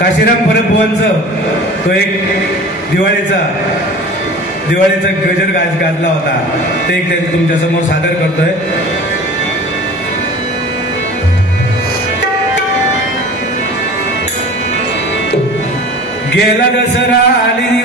काशीराम परबुवांचं तो एक दिवाळीचा गजर गाजला होता, ते एक त्यांनी तुमच्या समोर सादर करतोय. गेला दसरा आली